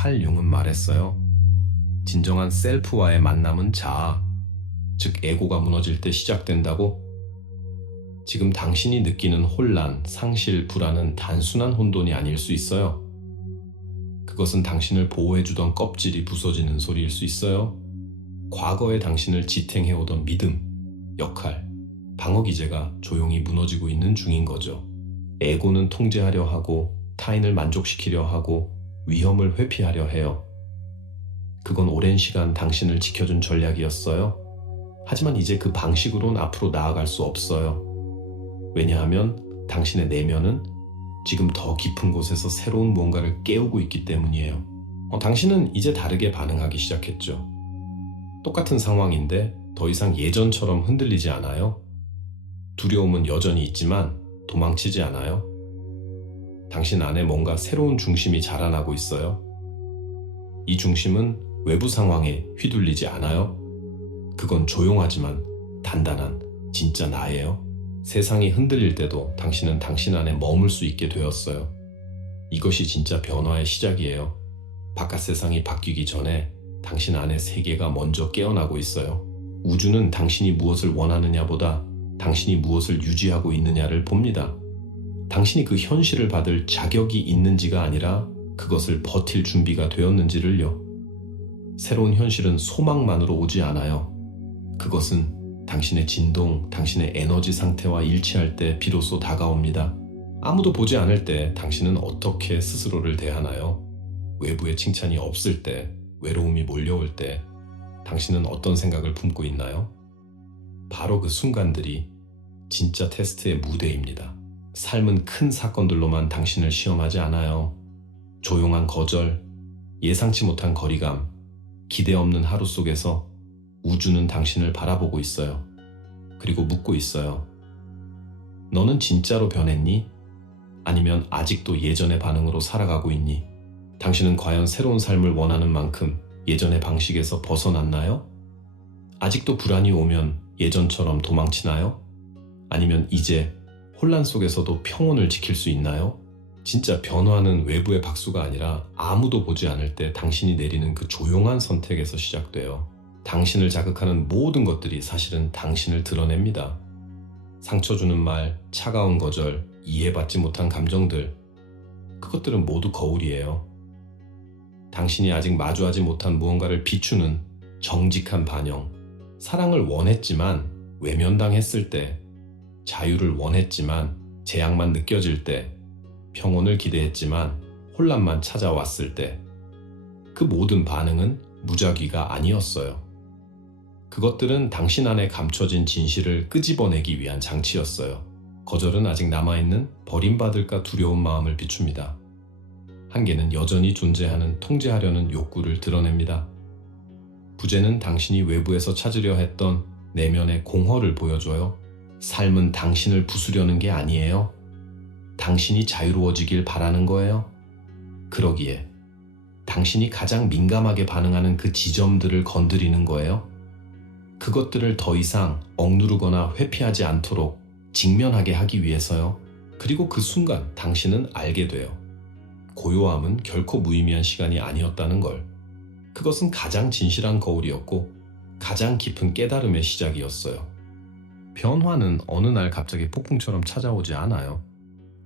칼 융은 말했어요. 진정한 셀프와의 만남은 자아, 즉 에고가 무너질 때 시작된다고. 지금 당신이 느끼는 혼란, 상실, 불안은 단순한 혼돈이 아닐 수 있어요. 그것은 당신을 보호해주던 껍질이 부서지는 소리일 수 있어요. 과거의 당신을 지탱해오던 믿음, 역할, 방어 기제가 조용히 무너지고 있는 중인 거죠. 에고는 통제하려 하고 타인을 만족시키려 하고 위험을 회피하려 해요. 그건 오랜 시간 당신을 지켜준 전략이었어요. 하지만 이제 그 방식으론 앞으로 나아갈 수 없어요. 왜냐하면 당신의 내면은 지금 더 깊은 곳에서 새로운 무언가를 깨우고 있기 때문이에요. 당신은 이제 다르게 반응하기 시작했죠. 똑같은 상황인데 더 이상 예전처럼 흔들리지 않아요. 두려움은 여전히 있지만 도망치지 않아요. 당신 안에 뭔가 새로운 중심이 자라나고 있어요. 이 중심은 외부 상황에 휘둘리지 않아요. 그건 조용하지만 단단한 진짜 나예요. 세상이 흔들릴 때도 당신은 당신 안에 머물 수 있게 되었어요. 이것이 진짜 변화의 시작이에요. 바깥 세상이 바뀌기 전에 당신 안의 세계가 먼저 깨어나고 있어요. 우주는 당신이 무엇을 원하느냐보다 당신이 무엇을 유지하고 있느냐를 봅니다. 당신이 그 현실을 받을 자격이 있는지가 아니라 그것을 버틸 준비가 되었는지를요. 새로운 현실은 소망만으로 오지 않아요. 그것은 당신의 진동, 당신의 에너지 상태와 일치할 때 비로소 다가옵니다. 아무도 보지 않을 때 당신은 어떻게 스스로를 대하나요? 외부의 칭찬이 없을 때, 외로움이 몰려올 때 당신은 어떤 생각을 품고 있나요? 바로 그 순간들이 진짜 테스트의 무대입니다. 삶은 큰 사건들로만 당신을 시험하지 않아요. 조용한 거절, 예상치 못한 거리감, 기대 없는 하루 속에서 우주는 당신을 바라보고 있어요. 그리고 묻고 있어요. 너는 진짜로 변했니? 아니면 아직도 예전의 반응으로 살아가고 있니? 당신은 과연 새로운 삶을 원하는 만큼 예전의 방식에서 벗어났나요? 아직도 불안이 오면 예전처럼 도망치나요? 아니면 이제 혼란 속에서도 평온을 지킬 수 있나요? 진짜 변화는 외부의 박수가 아니라 아무도 보지 않을 때 당신이 내리는 그 조용한 선택에서 시작돼요. 당신을 자극하는 모든 것들이 사실은 당신을 드러냅니다. 상처 주는 말, 차가운 거절, 이해받지 못한 감정들, 그것들은 모두 거울이에요. 당신이 아직 마주하지 못한 무언가를 비추는 정직한 반영. 사랑을 원했지만 외면당했을 때, 자유를 원했지만 제약만 느껴질 때, 평온을 기대했지만 혼란만 찾아왔을 때, 그 모든 반응은 무작위가 아니었어요. 그것들은 당신 안에 감춰진 진실을 끄집어내기 위한 장치였어요. 거절은 아직 남아있는 버림받을까 두려운 마음을 비춥니다. 한계는 여전히 존재하는 통제하려는 욕구를 드러냅니다. 부재는 당신이 외부에서 찾으려 했던 내면의 공허를 보여줘요. 삶은 당신을 부수려는 게 아니에요. 당신이 자유로워지길 바라는 거예요. 그러기에 당신이 가장 민감하게 반응하는 그 지점들을 건드리는 거예요. 그것들을 더 이상 억누르거나 회피하지 않도록 직면하게 하기 위해서요. 그리고 그 순간 당신은 알게 돼요. 고요함은 결코 무의미한 시간이 아니었다는 걸. 그것은 가장 진실한 거울이었고 가장 깊은 깨달음의 시작이었어요. 변화는 어느 날 갑자기 폭풍처럼 찾아오지 않아요.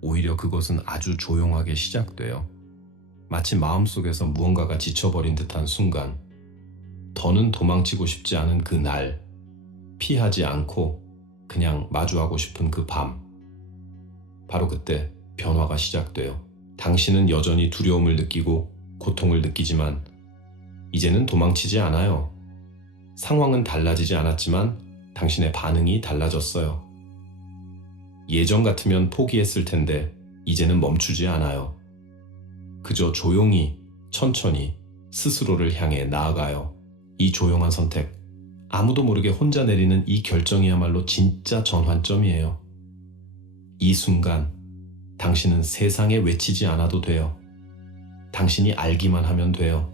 오히려 그것은 아주 조용하게 시작돼요. 마치 마음속에서 무언가가 지쳐버린 듯한 순간, 더는 도망치고 싶지 않은 그 날, 피하지 않고 그냥 마주하고 싶은 그 밤. 바로 그때 변화가 시작돼요. 당신은 여전히 두려움을 느끼고 고통을 느끼지만 이제는 도망치지 않아요. 상황은 달라지지 않았지만 당신의 반응이 달라졌어요. 예전 같으면 포기했을 텐데 이제는 멈추지 않아요. 그저 조용히, 천천히 스스로를 향해 나아가요. 이 조용한 선택, 아무도 모르게 혼자 내리는 이 결정이야말로 진짜 전환점이에요. 이 순간, 당신은 세상에 외치지 않아도 돼요. 당신이 알기만 하면 돼요.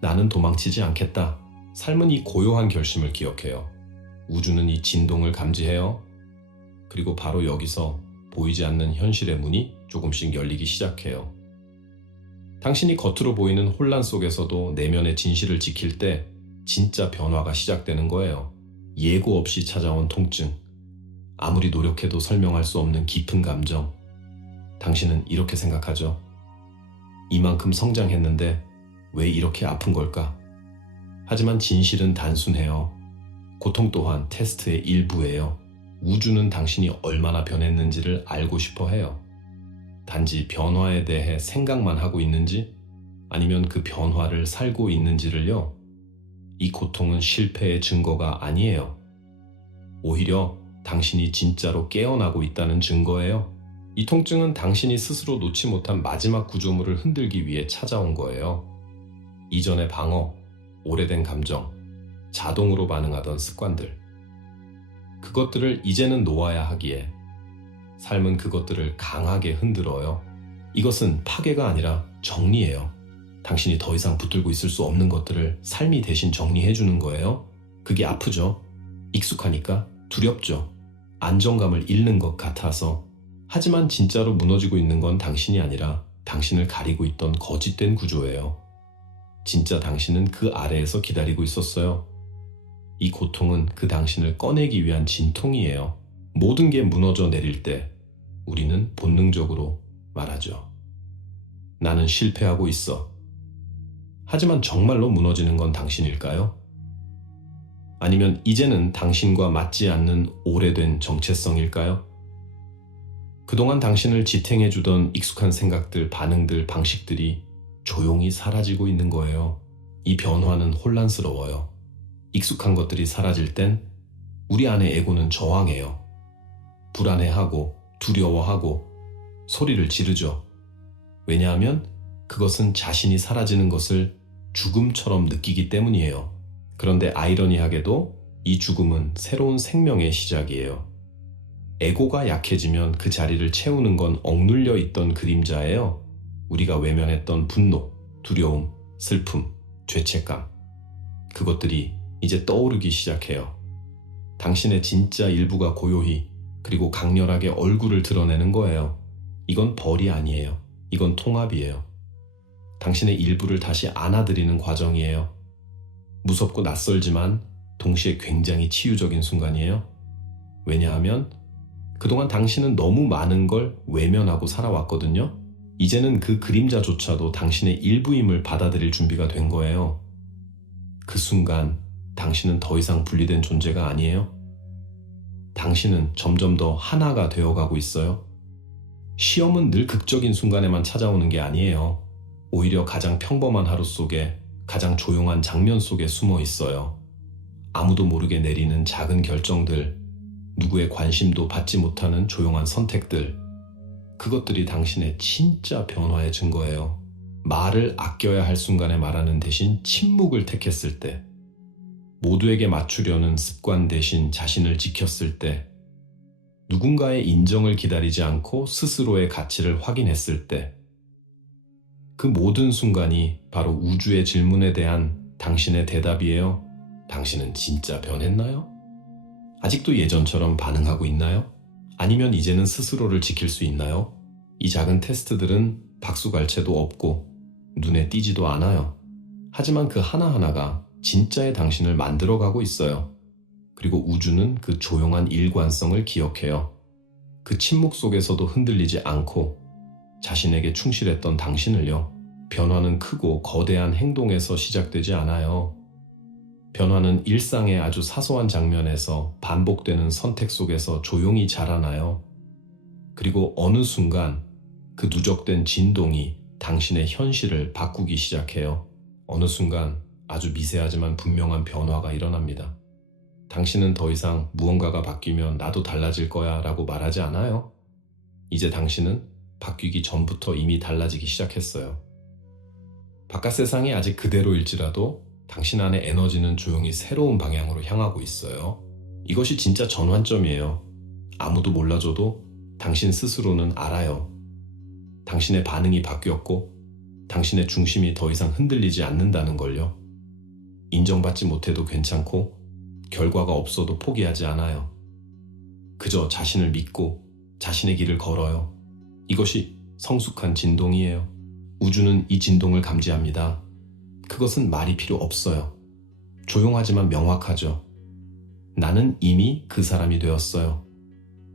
나는 도망치지 않겠다. 삶은 이 고요한 결심을 기억해요. 우주는 이 진동을 감지해요. 그리고 바로 여기서 보이지 않는 현실의 문이 조금씩 열리기 시작해요. 당신이 겉으로 보이는 혼란 속에서도 내면의 진실을 지킬 때 진짜 변화가 시작되는 거예요. 예고 없이 찾아온 통증, 아무리 노력해도 설명할 수 없는 깊은 감정. 당신은 이렇게 생각하죠. 이만큼 성장했는데 왜 이렇게 아픈 걸까? 하지만 진실은 단순해요. 고통 또한 테스트의 일부예요. 우주는 당신이 얼마나 변했는지를 알고 싶어 해요. 단지 변화에 대해 생각만 하고 있는지 아니면 그 변화를 살고 있는지를요. 이 고통은 실패의 증거가 아니에요. 오히려 당신이 진짜로 깨어나고 있다는 증거예요. 이 통증은 당신이 스스로 놓지 못한 마지막 구조물을 흔들기 위해 찾아온 거예요. 이전의 방어, 오래된 감정, 자동으로 반응하던 습관들. 그것들을 이제는 놓아야 하기에 삶은 그것들을 강하게 흔들어요. 이것은 파괴가 아니라 정리예요. 당신이 더 이상 붙들고 있을 수 없는 것들을 삶이 대신 정리해주는 거예요. 그게 아프죠. 익숙하니까 두렵죠. 안정감을 잃는 것 같아서. 하지만 진짜로 무너지고 있는 건 당신이 아니라 당신을 가리고 있던 거짓된 구조예요. 진짜 당신은 그 아래에서 기다리고 있었어요. 이 고통은 그 당신을 꺼내기 위한 진통이에요. 모든 게 무너져 내릴 때 우리는 본능적으로 말하죠. 나는 실패하고 있어. 하지만 정말로 무너지는 건 당신일까요? 아니면 이제는 당신과 맞지 않는 오래된 정체성일까요? 그동안 당신을 지탱해주던 익숙한 생각들, 반응들, 방식들이 조용히 사라지고 있는 거예요. 이 변화는 혼란스러워요. 익숙한 것들이 사라질 땐 우리 안의 에고는 저항해요. 불안해하고 두려워하고 소리를 지르죠. 왜냐하면 그것은 자신이 사라지는 것을 죽음처럼 느끼기 때문이에요. 그런데 아이러니하게도 이 죽음은 새로운 생명의 시작이에요. 에고가 약해지면 그 자리를 채우는 건 억눌려 있던 그림자예요. 우리가 외면했던 분노, 두려움, 슬픔, 죄책감. 그것들이 이제 떠오르기 시작해요. 당신의 진짜 일부가 고요히 그리고 강렬하게 얼굴을 드러내는 거예요. 이건 벌이 아니에요. 이건 통합이에요. 당신의 일부를 다시 안아들이는 과정이에요. 무섭고 낯설지만 동시에 굉장히 치유적인 순간이에요. 왜냐하면 그동안 당신은 너무 많은 걸 외면하고 살아왔거든요. 이제는 그 그림자조차도 당신의 일부임을 받아들일 준비가 된 거예요. 그 순간 당신은 더 이상 분리된 존재가 아니에요. 당신은 점점 더 하나가 되어가고 있어요. 시험은 늘 극적인 순간에만 찾아오는 게 아니에요. 오히려 가장 평범한 하루 속에 가장 조용한 장면 속에 숨어 있어요. 아무도 모르게 내리는 작은 결정들, 누구의 관심도 받지 못하는 조용한 선택들, 그것들이 당신의 진짜 변화의 증거예요. 말을 아껴야 할 순간에 말하는 대신 침묵을 택했을 때, 모두에게 맞추려는 습관 대신 자신을 지켰을 때, 누군가의 인정을 기다리지 않고 스스로의 가치를 확인했을 때, 그 모든 순간이 바로 우주의 질문에 대한 당신의 대답이에요. 당신은 진짜 변했나요? 아직도 예전처럼 반응하고 있나요? 아니면 이제는 스스로를 지킬 수 있나요? 이 작은 테스트들은 박수갈채도 없고 눈에 띄지도 않아요. 하지만 그 하나하나가 진짜의 당신을 만들어가고 있어요. 그리고 우주는 그 조용한 일관성을 기억해요. 그 침묵 속에서도 흔들리지 않고 자신에게 충실했던 당신을요. 변화는 크고 거대한 행동에서 시작되지 않아요. 변화는 일상의 아주 사소한 장면에서 반복되는 선택 속에서 조용히 자라나요. 그리고 어느 순간 그 누적된 진동이 당신의 현실을 바꾸기 시작해요. 어느 순간 아주 미세하지만 분명한 변화가 일어납니다. 당신은 더 이상 무언가가 바뀌면 나도 달라질 거야 라고 말하지 않아요. 이제 당신은 바뀌기 전부터 이미 달라지기 시작했어요. 바깥 세상이 아직 그대로일지라도 당신 안의 에너지는 조용히 새로운 방향으로 향하고 있어요. 이것이 진짜 전환점이에요. 아무도 몰라줘도 당신 스스로는 알아요. 당신의 반응이 바뀌었고 당신의 중심이 더 이상 흔들리지 않는다는 걸요. 인정받지 못해도 괜찮고 결과가 없어도 포기하지 않아요. 그저 자신을 믿고 자신의 길을 걸어요. 이것이 성숙한 진동이에요. 우주는 이 진동을 감지합니다. 그것은 말이 필요 없어요. 조용하지만 명확하죠. 나는 이미 그 사람이 되었어요.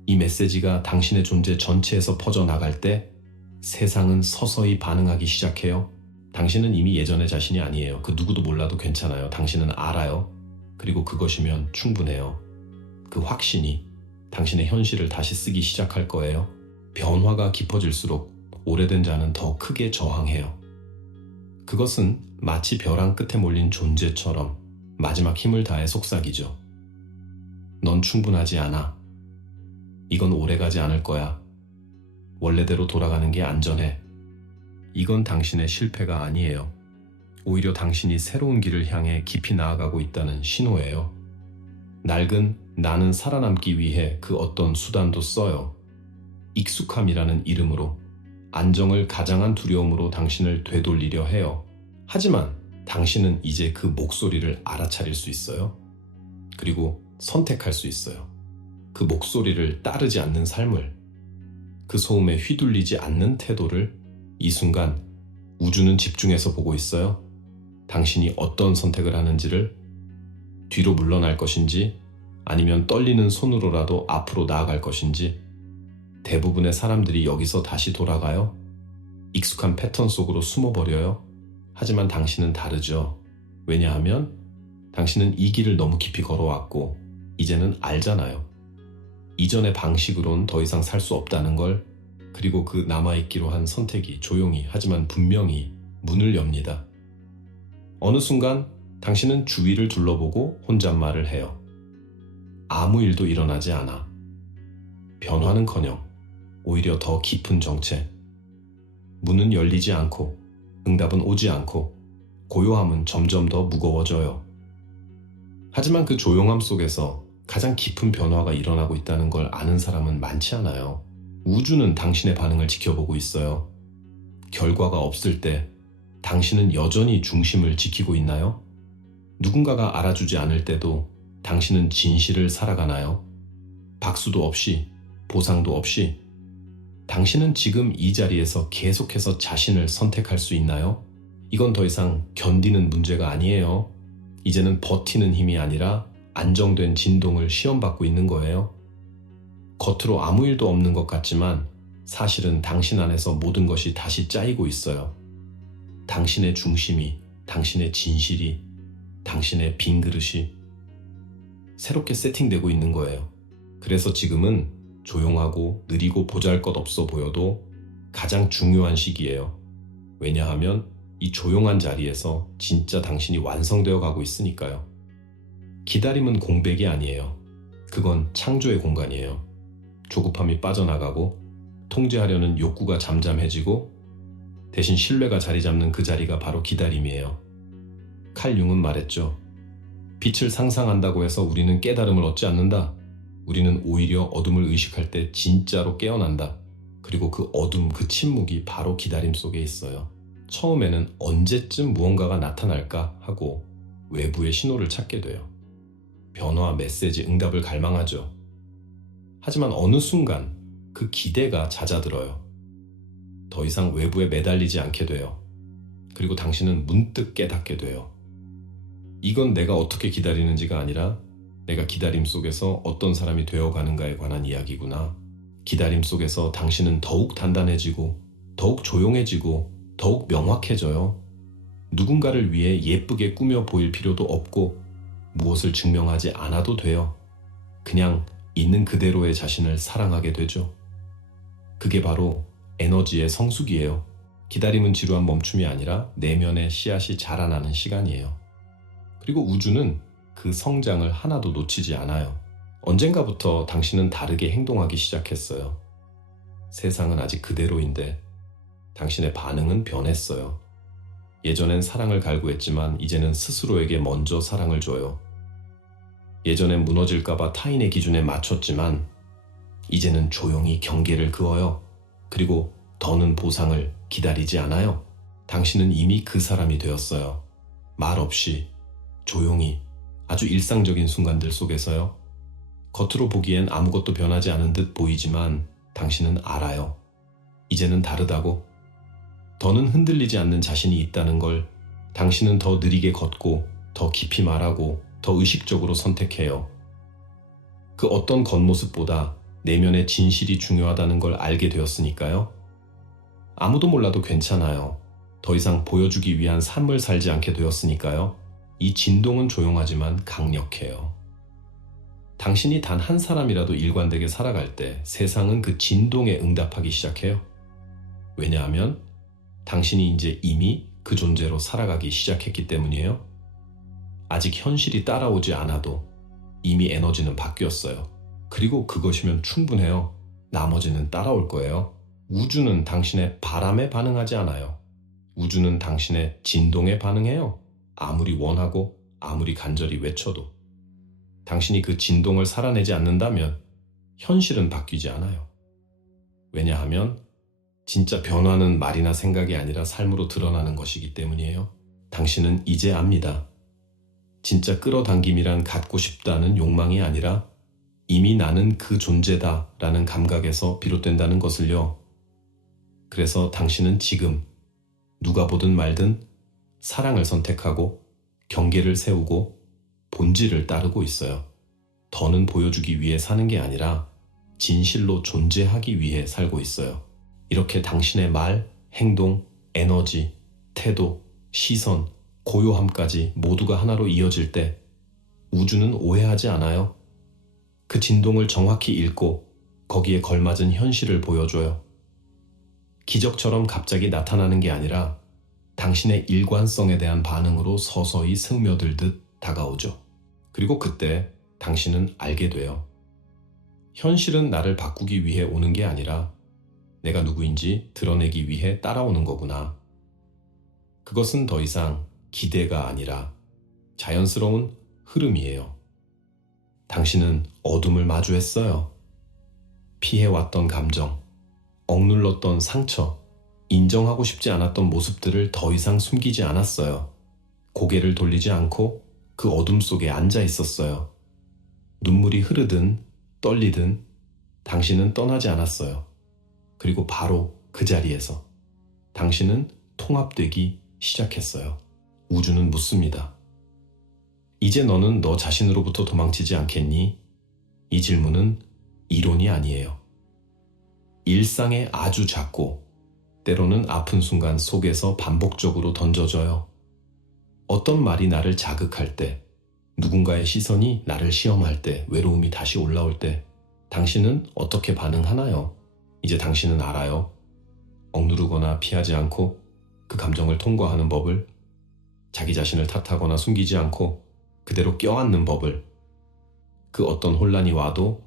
이 메시지가 당신의 존재 전체에서 퍼져나갈 때 세상은 서서히 반응하기 시작해요. 당신은 이미 예전의 자신이 아니에요. 그 누구도 몰라도 괜찮아요. 당신은 알아요. 그리고 그것이면 충분해요. 그 확신이 당신의 현실을 다시 쓰기 시작할 거예요. 변화가 깊어질수록 오래된 자는 더 크게 저항해요. 그것은 마치 벼랑 끝에 몰린 존재처럼 마지막 힘을 다해 속삭이죠. 넌 충분하지 않아. 이건 오래가지 않을 거야. 원래대로 돌아가는 게 안전해. 이건 당신의 실패가 아니에요. 오히려 당신이 새로운 길을 향해 깊이 나아가고 있다는 신호예요. 낡은 나는 살아남기 위해 그 어떤 수단도 써요. 익숙함이라는 이름으로, 안정을 가장한 두려움으로 당신을 되돌리려 해요. 하지만 당신은 이제 그 목소리를 알아차릴 수 있어요. 그리고 선택할 수 있어요. 그 목소리를 따르지 않는 삶을, 그 소음에 휘둘리지 않는 태도를. 이 순간 우주는 집중해서 보고 있어요. 당신이 어떤 선택을 하는지를. 뒤로 물러날 것인지 아니면 떨리는 손으로라도 앞으로 나아갈 것인지. 대부분의 사람들이 여기서 다시 돌아가요. 익숙한 패턴 속으로 숨어버려요. 하지만 당신은 다르죠. 왜냐하면 당신은 이 길을 너무 깊이 걸어왔고 이제는 알잖아요. 이전의 방식으론 더 이상 살 수 없다는 걸. 그리고 그 남아있기로 한 선택이 조용히 하지만 분명히 문을 엽니다. 어느 순간 당신은 주위를 둘러보고 혼잣말을 해요. 아무 일도 일어나지 않아. 변화는커녕 오히려 더 깊은 정체. 문은 열리지 않고 응답은 오지 않고 고요함은 점점 더 무거워져요. 하지만 그 조용함 속에서 가장 깊은 변화가 일어나고 있다는 걸 아는 사람은 많지 않아요. 우주는 당신의 반응을 지켜보고 있어요. 결과가 없을 때 당신은 여전히 중심을 지키고 있나요? 누군가가 알아주지 않을 때도 당신은 진실을 살아가나요? 박수도 없이, 보상도 없이. 당신은 지금 이 자리에서 계속해서 자신을 선택할 수 있나요? 이건 더 이상 견디는 문제가 아니에요. 이제는 버티는 힘이 아니라 안정된 진동을 시험받고 있는 거예요. 겉으로 아무 일도 없는 것 같지만 사실은 당신 안에서 모든 것이 다시 짜이고 있어요. 당신의 중심이, 당신의 진실이, 당신의 빈 그릇이 새롭게 세팅되고 있는 거예요. 그래서 지금은 조용하고 느리고 보잘것없어 보여도 가장 중요한 시기예요. 왜냐하면 이 조용한 자리에서 진짜 당신이 완성되어 가고 있으니까요. 기다림은 공백이 아니에요. 그건 창조의 공간이에요. 조급함이 빠져나가고 통제하려는 욕구가 잠잠해지고 대신 신뢰가 자리 잡는 그 자리가 바로 기다림이에요. 칼 융은 말했죠. 빛을 상상한다고 해서 우리는 깨달음을 얻지 않는다. 우리는 오히려 어둠을 의식할 때 진짜로 깨어난다. 그리고 그 어둠, 그 침묵이 바로 기다림 속에 있어요. 처음에는 언제쯤 무언가가 나타날까 하고 외부의 신호를 찾게 돼요. 변화, 메시지, 응답을 갈망하죠. 하지만 어느 순간 그 기대가 잦아들어요. 더 이상 외부에 매달리지 않게 돼요. 그리고 당신은 문득 깨닫게 돼요. 이건 내가 어떻게 기다리는지가 아니라 내가 기다림 속에서 어떤 사람이 되어가는가에 관한 이야기구나. 기다림 속에서 당신은 더욱 단단해지고 더욱 조용해지고 더욱 명확해져요. 누군가를 위해 예쁘게 꾸며 보일 필요도 없고 무엇을 증명하지 않아도 돼요. 그냥 있는 그대로의 자신을 사랑하게 되죠. 그게 바로 에너지의 성숙이에요. 기다림은 지루한 멈춤이 아니라 내면의 씨앗이 자라나는 시간이에요. 그리고 우주는 그 성장을 하나도 놓치지 않아요. 언젠가부터 당신은 다르게 행동하기 시작했어요. 세상은 아직 그대로인데 당신의 반응은 변했어요. 예전엔 사랑을 갈구했지만 이제는 스스로에게 먼저 사랑을 줘요. 예전엔 무너질까봐 타인의 기준에 맞췄지만 이제는 조용히 경계를 그어요. 그리고 더는 보상을 기다리지 않아요. 당신은 이미 그 사람이 되었어요. 말 없이 조용히 아주 일상적인 순간들 속에서요. 겉으로 보기엔 아무것도 변하지 않은 듯 보이지만 당신은 알아요. 이제는 다르다고. 더는 흔들리지 않는 자신이 있다는 걸 당신은 더 느리게 걷고 더 깊이 말하고 더 의식적으로 선택해요. 그 어떤 겉모습보다 내면의 진실이 중요하다는 걸 알게 되었으니까요. 아무도 몰라도 괜찮아요. 더 이상 보여주기 위한 삶을 살지 않게 되었으니까요. 이 진동은 조용하지만 강력해요. 당신이 단 한 사람이라도 일관되게 살아갈 때 세상은 그 진동에 응답하기 시작해요. 왜냐하면 당신이 이제 이미 그 존재로 살아가기 시작했기 때문이에요. 아직 현실이 따라오지 않아도 이미 에너지는 바뀌었어요. 그리고 그것이면 충분해요. 나머지는 따라올 거예요. 우주는 당신의 바람에 반응하지 않아요. 우주는 당신의 진동에 반응해요. 아무리 원하고 아무리 간절히 외쳐도. 당신이 그 진동을 살아내지 않는다면 현실은 바뀌지 않아요. 왜냐하면 진짜 변화는 말이나 생각이 아니라 삶으로 드러나는 것이기 때문이에요. 당신은 이제 압니다. 진짜 끌어당김이란 갖고 싶다는 욕망이 아니라 이미 나는 그 존재다 라는 감각에서 비롯된다는 것을요. 그래서 당신은 지금 누가 보든 말든 사랑을 선택하고 경계를 세우고 본질을 따르고 있어요. 더는 보여주기 위해 사는 게 아니라 진실로 존재하기 위해 살고 있어요. 이렇게 당신의 말, 행동, 에너지, 태도, 시선, 고요함까지 모두가 하나로 이어질 때 우주는 오해하지 않아요. 그 진동을 정확히 읽고 거기에 걸맞은 현실을 보여줘요. 기적처럼 갑자기 나타나는 게 아니라 당신의 일관성에 대한 반응으로 서서히 스며들듯 다가오죠. 그리고 그때 당신은 알게 돼요. 현실은 나를 바꾸기 위해 오는 게 아니라 내가 누구인지 드러내기 위해 따라오는 거구나. 그것은 더 이상 기대가 아니라 자연스러운 흐름이에요. 당신은 어둠을 마주했어요. 피해왔던 감정, 억눌렀던 상처, 인정하고 싶지 않았던 모습들을 더 이상 숨기지 않았어요. 고개를 돌리지 않고 그 어둠 속에 앉아 있었어요. 눈물이 흐르든 떨리든 당신은 떠나지 않았어요. 그리고 바로 그 자리에서 당신은 통합되기 시작했어요. 우주는 묻습니다. 이제 너는 너 자신으로부터 도망치지 않겠니? 이 질문은 이론이 아니에요. 일상의 아주 작고 때로는 아픈 순간 속에서 반복적으로 던져져요. 어떤 말이 나를 자극할 때, 누군가의 시선이 나를 시험할 때, 외로움이 다시 올라올 때 당신은 어떻게 반응하나요? 이제 당신은 알아요. 억누르거나 피하지 않고 그 감정을 통과하는 법을, 자기 자신을 탓하거나 숨기지 않고 그대로 껴안는 법을, 그 어떤 혼란이 와도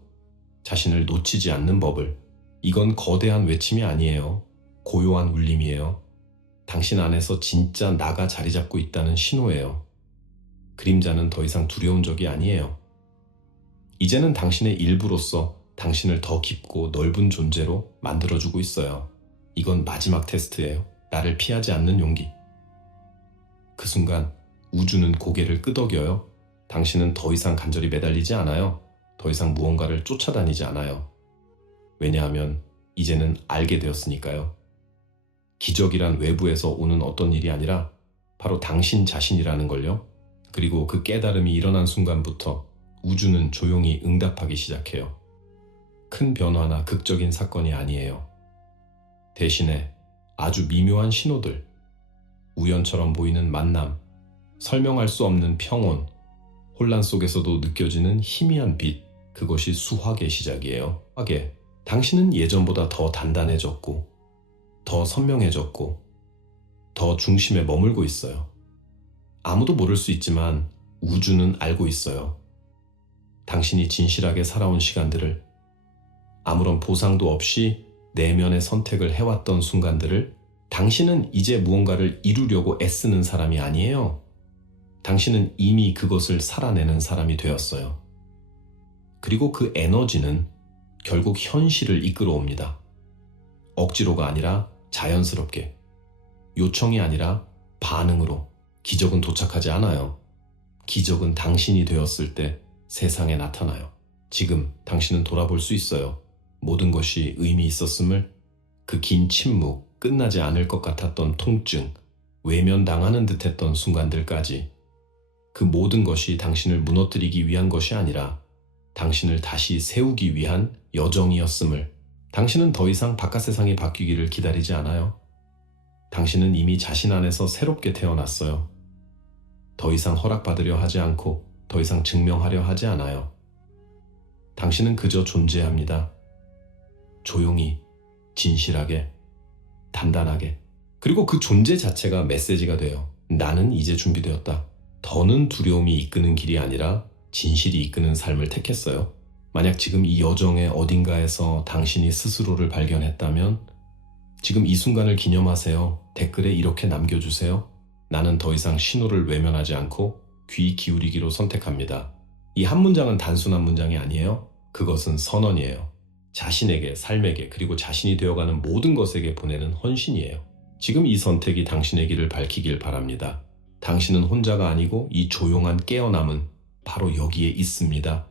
자신을 놓치지 않는 법을. 이건 거대한 외침이 아니에요. 고요한 울림이에요. 당신 안에서 진짜 나가 자리 잡고 있다는 신호예요. 그림자는 더 이상 두려운 적이 아니에요. 이제는 당신의 일부로서 당신을 더 깊고 넓은 존재로 만들어주고 있어요. 이건 마지막 테스트예요. 나를 피하지 않는 용기. 그 순간 우주는 고개를 끄덕여요. 당신은 더 이상 간절히 매달리지 않아요. 더 이상 무언가를 쫓아다니지 않아요. 왜냐하면 이제는 알게 되었으니까요. 기적이란 외부에서 오는 어떤 일이 아니라 바로 당신 자신이라는 걸요. 그리고 그 깨달음이 일어난 순간부터 우주는 조용히 응답하기 시작해요. 큰 변화나 극적인 사건이 아니에요. 대신에 아주 미묘한 신호들, 우연처럼 보이는 만남, 설명할 수 없는 평온, 혼란 속에서도 느껴지는 희미한 빛, 그것이 수확의 시작이에요. 수확의. 당신은 예전보다 더 단단해졌고, 더 선명해졌고, 더 중심에 머물고 있어요. 아무도 모를 수 있지만 우주는 알고 있어요. 당신이 진실하게 살아온 시간들을, 아무런 보상도 없이 내면의 선택을 해왔던 순간들을, 당신은 이제 무언가를 이루려고 애쓰는 사람이 아니에요. 당신은 이미 그것을 살아내는 사람이 되었어요. 그리고 그 에너지는 결국 현실을 이끌어옵니다. 억지로가 아니라 자연스럽게, 요청이 아니라 반응으로. 기적은 도착하지 않아요. 기적은 당신이 되었을 때 세상에 나타나요. 지금 당신은 돌아볼 수 있어요. 모든 것이 의미 있었음을, 그 긴 침묵, 끝나지 않을 것 같았던 통증, 외면당하는 듯했던 순간들까지 그 모든 것이 당신을 무너뜨리기 위한 것이 아니라 당신을 다시 세우기 위한 여정이었음을. 당신은 더 이상 바깥 세상이 바뀌기를 기다리지 않아요. 당신은 이미 자신 안에서 새롭게 태어났어요. 더 이상 허락받으려 하지 않고 더 이상 증명하려 하지 않아요. 당신은 그저 존재합니다. 조용히, 진실하게, 단단하게. 그리고 그 존재 자체가 메시지가 돼요. 나는 이제 준비되었다. 더는 두려움이 이끄는 길이 아니라 진실이 이끄는 삶을 택했어요. 만약 지금 이 여정의 어딘가에서 당신이 스스로를 발견했다면 지금 이 순간을 기념하세요. 댓글에 이렇게 남겨주세요. 나는 더 이상 신호를 외면하지 않고 귀 기울이기로 선택합니다. 이 한 문장은 단순한 문장이 아니에요. 그것은 선언이에요. 자신에게, 삶에게, 그리고 자신이 되어가는 모든 것에게 보내는 헌신이에요. 지금 이 선택이 당신의 길을 밝히길 바랍니다. 당신은 혼자가 아니고 이 조용한 깨어남은 바로 여기에 있습니다.